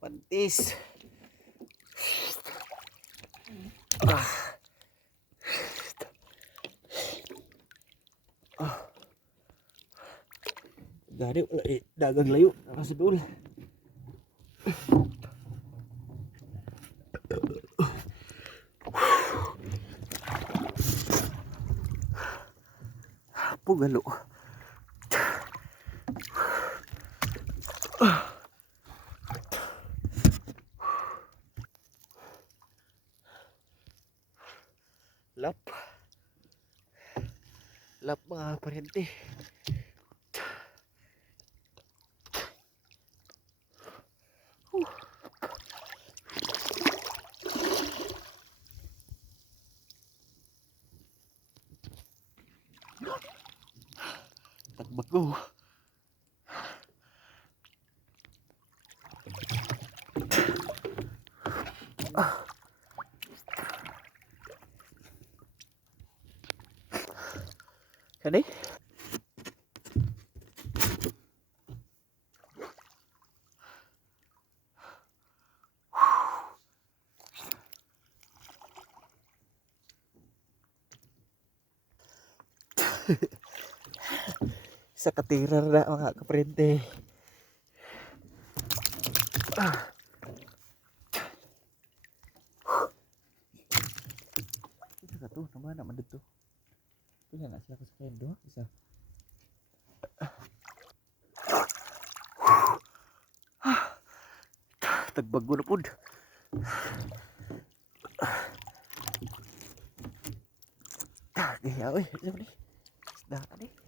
Pantis. Ah. Ah. Gari wala dagang layo nakasidul. Pugalo. Lap. Lap mga parente. Tagbag ko. Kani? Sa katirar na mga kaprente. Isa ka to, naman naman dito. Kaya na siya sa kendo, isa. Tagbago na pud. Gaya oi, ano ni? Isda ni.